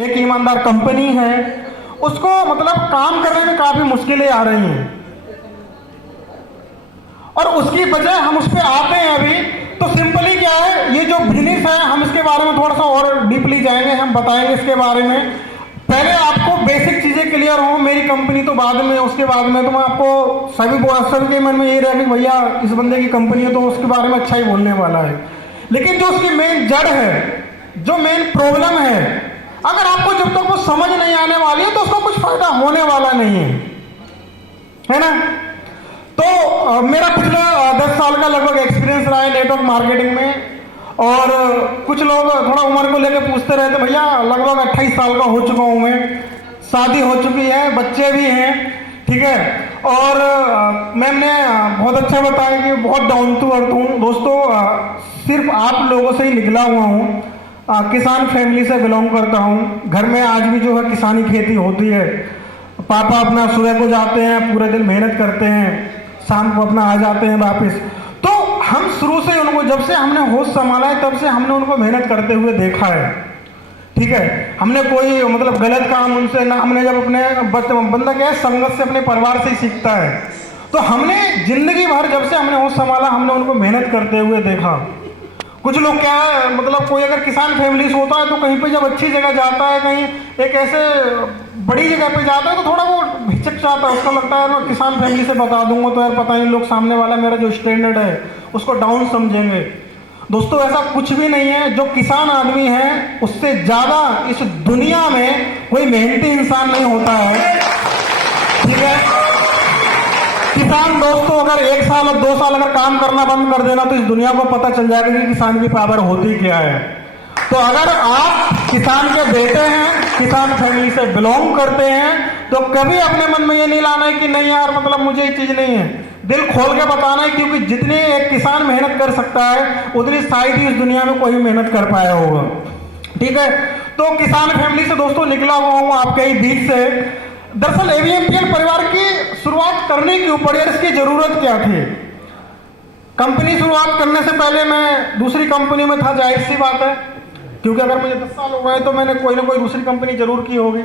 एक ईमानदार कंपनी है, उसको मतलब काम करने में काफी मुश्किलें आ रही हैं और उसकी वजह हम उस पर आते हैं। अभी तो सिंपली क्या है, ये जो बिजनेस है हम इसके बारे में थोड़ा सा और डीपली जाएंगे, हम बताएंगे इसके बारे में। पहले आपको बेसिक चीजें क्लियर हो, मेरी कंपनी तो बाद में, उसके बाद में तो मैं आपको सभी के मन में ये रहे कि भैया इस बंदे की कंपनी है तो उसके बारे में अच्छा ही बोलने वाला है। लेकिन जो उसकी मेन जड़ है, जो मेन प्रॉब्लम है, अगर आपको जब तक वो समझ नहीं आने वाली है तो उसका कुछ फायदा होने वाला नहीं है ना। तो मेरा पिछला 10 साल का लगभग एक्सपीरियंस रहा है नेटवर्क मार्केटिंग में। और कुछ लोग थोड़ा उम्र को लेकर पूछते रहते, भैया लगभग 28 साल का हो चुका हूं मैं, शादी हो चुकी है, बच्चे भी हैं, ठीक है। और मैंने बहुत अच्छा बताया कि बहुत डाउन टू अर्थ हूँ। दोस्तों सिर्फ आप लोगों से ही निकला हुआ हूँ, किसान फैमिली से बिलोंग करता हूँ। घर में आज भी जो है किसानी खेती होती है। पापा अपना सुबह को जाते हैं, पूरे दिन मेहनत करते हैं, शाम को अपना आ जाते हैं वापस। तो हम शुरू से उनको, जब से हमने होश संभाला है तब से हमने उनको मेहनत करते हुए देखा है, ठीक है। हमने कोई मतलब गलत काम उनसे ना, हमने जब अपने बंदा क्या है संगत से अपने परिवार से ही सीखता है। तो हमने जिंदगी भर जब से हमने होश संभाला हमने उनको मेहनत करते हुए देखा। कुछ लोग क्या है, मतलब कोई अगर किसान फैमिली से होता है तो कहीं पे जब अच्छी जगह जाता है, कहीं एक ऐसे बड़ी जगह पे जाता है तो थोड़ा वो हिचक जाता है, उसको लगता है मैं किसान फैमिली से बता दूंगा तो यार पता नहीं लोग सामने वाला मेरा जो स्टैंडर्ड है उसको डाउन समझेंगे। दोस्तों ऐसा कुछ भी नहीं है। जो किसान आदमी है उससे ज्यादा इस दुनिया में कोई मेहनती इंसान नहीं होता है, ठीक है। किसान दोस्तों अगर 1 साल और 2 साल अगर काम करना बंद कर देना तो इस दुनिया को पता चल जाएगा कि किसान की पावर होती क्या है। तो अगर आप किसान के बेटे हैं, किसान फैमिली से बिलोंग करते हैं, तो कभी अपने मन में ये नहीं लाना है कि नहीं यार मतलब मुझे ये चीज नहीं है। दिल खोल के बताना है, क्योंकि जितनी एक किसान मेहनत कर सकता है उतनी शायद ही इस दुनिया में कोई मेहनत कर पाया होगा, ठीक है। तो किसान फैमिली से दोस्तों निकला हुआ हूं आपके ही बीच से। दरअसल एवीएमपीएल परिवार की शुरुआत करने क्यों पड़ी और इसकी जरूरत क्या थी। कंपनी शुरुआत करने से पहले मैं दूसरी कंपनी में था, जाहिर सी बात है, क्योंकि अगर मुझे 10 साल हो गए तो मैंने कोई ना कोई दूसरी कंपनी जरूर की होगी।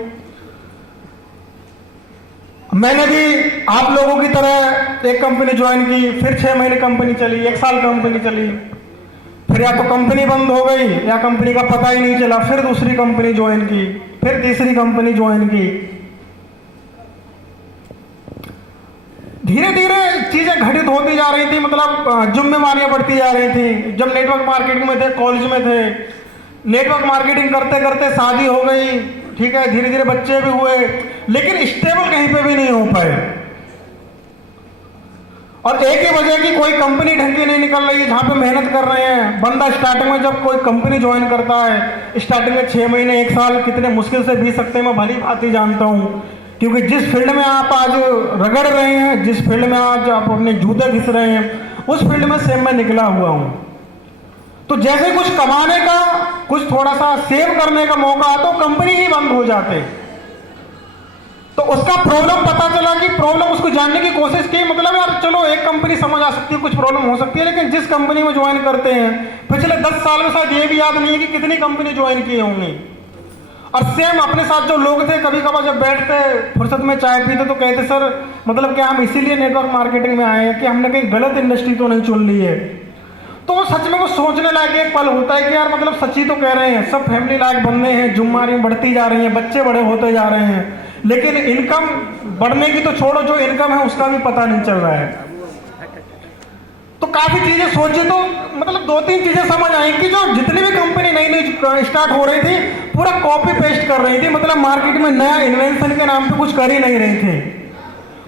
मैंने भी आप लोगों की तरह एक कंपनी ज्वाइन की, फिर 6 महीने कंपनी चली, 1 साल कंपनी चली, फिर या तो कंपनी बंद हो गई या कंपनी का पता ही नहीं चला, फिर दूसरी कंपनी ज्वाइन की, फिर तीसरी कंपनी ज्वाइन की। धीरे धीरे चीजें घटित होती जा रही थी, मतलब जिम्मेवारियां बढ़ती जा रही थी। जब नेटवर्क मार्केटिंग में थे, कॉलेज में थे, नेटवर्क मार्केटिंग करते करते शादी हो गई, ठीक है, धीरे धीरे बच्चे भी हुए, लेकिन स्टेबल कहीं पे भी नहीं हो पाए। और एक ही वजह की कोई कंपनी ढंग की नहीं निकल रही है जहां पे मेहनत कर रहे हैं। बंदा स्टार्टिंग में जब कोई कंपनी ज्वाइन करता है, स्टार्टिंग में 6 महीने 1 साल कितने मुश्किल से बीत सकते हैं मैं भली भांति जानता हूं, क्योंकि जिस फील्ड में आप आज रगड़ रहे हैं, जिस फील्ड में आज आप अपने जूते घिस रहे हैं, उस फील्ड में सेम मैं निकला हुआ हूं। तो जैसे कुछ कमाने का, कुछ थोड़ा सा सेव करने का मौका आता तो कंपनी ही बंद हो जाते। तो उसका प्रॉब्लम पता चला कि प्रॉब्लम उसको जानने की कोशिश की, मतलब यार चलो एक कंपनी समझ आ सकती है, कुछ प्रॉब्लम हो सकती है, लेकिन जिस कंपनी में ज्वाइन करते हैं पिछले 10 साल में शायद ये भी याद नहीं है कि कितनी कंपनी ज्वाइन की होंगी। और सेम अपने साथ जो लोग थे, कभी कभार जब बैठते फुर्सत में चाय पीते तो कहते सर मतलब क्या हम इसीलिए नेटवर्क मार्केटिंग में आए हैं कि हमने कहीं गलत इंडस्ट्री तो नहीं चुन ली है। तो सच में वो सोचने लायक एक पल होता है कि यार मतलब सच्ची तो कह रहे हैं, सब फैमिली लायक बंदे हैं, जिम्मेदारियां बढ़ती जा रही हैं, बच्चे बड़े होते जा रहे हैं, लेकिन इनकम बढ़ने की तो छोड़ो, जो इनकम है उसका भी पता नहीं चल रहा है। तो काफी चीजें सोची तो मतलब 2-3 चीजें समझ आई कि जो जितनी भी कंपनी नई नई स्टार्ट हो रही थी पूरा कॉपी पेस्ट कर रही थी, मतलब मार्केट में नया इन्वेंशन के नाम पे कुछ कर ही नहीं रही थी,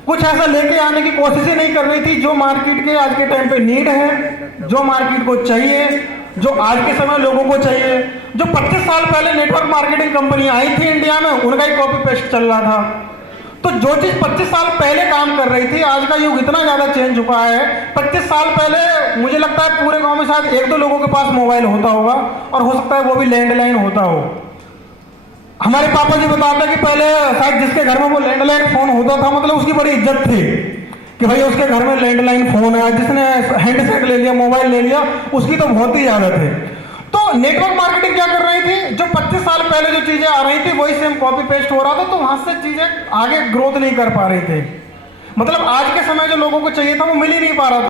कुछ ऐसा लेके आने की कोशिश ही नहीं कर रही थी जो मार्केट के आज के टाइम पे नीड है, जो मार्केट को चाहिए, जो आज के समय लोगों को चाहिए। जो 25 साल पहले नेटवर्क मार्केटिंग कंपनी आई थी इंडिया में, उनका ही कॉपी पेस्ट चल रहा था। तो जो चीज 25 साल पहले काम कर रही थी, आज का युग इतना ज्यादा चेंज हुआ है। 25 साल पहले मुझे लगता है पूरे गांव में शायद 1-2 लोगों के पास मोबाइल होता होगा, और हो सकता है वो भी लैंडलाइन होता हो। हमारे पापा जी बताते हैं कि पहले शायद जिसके घर में वो लैंडलाइन फोन होता था मतलब उसकी बड़ी इज्जत थी कि भाई उसके घर में लैंडलाइन फोन है, जिसने हैंडसेट ले लिया, मोबाइल ले लिया, उसकी तो बहुत ही आदत है। तो नेटवर्क मार्केटिंग क्या कर रही थी, जो 25 साल पहले जो चीजें आ रही थी वही सेम कॉपी पेस्ट हो रहा था, तो वहां से चीजें आगे ग्रोथ नहीं कर पा रही थी। मतलब आज के समय जो लोगों को चाहिए था वो मिल ही नहीं पा रहा था।